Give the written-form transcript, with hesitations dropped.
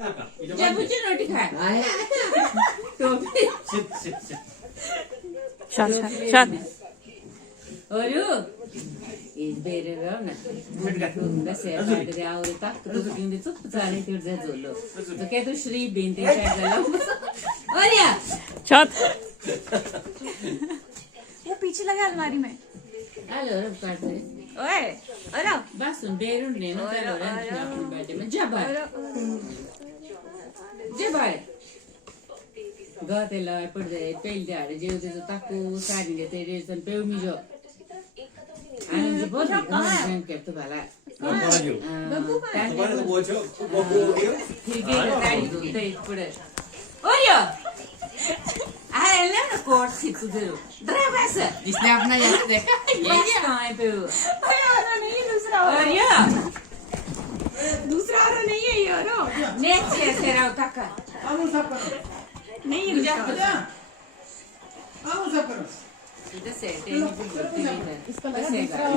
जब मुझे रोटी खा Oru is better around. That's it. The hour tak to in the top zone to the zolo. The keto shri bin the Oria चौथ वो पीछे लगा अलमारी में Hello, काट दे ओए अरे बस सुन बेरून ने ना चलो अपने बैठे में जब गते ला पड़ दे पेल जा रे जो जो ताको सारी दे तेरे सन पे उमी जो आने जो बहुत हम करते वाला Oreo I never caught it to do. Drivasa. जिसने अपना यहाँ देखा ये कहाँ पे हो? नहीं दूसरा दूसरा और नहीं है ये और नेक्स्ट ईयर से राव तक नहीं इधर से टेनी भी बोलती है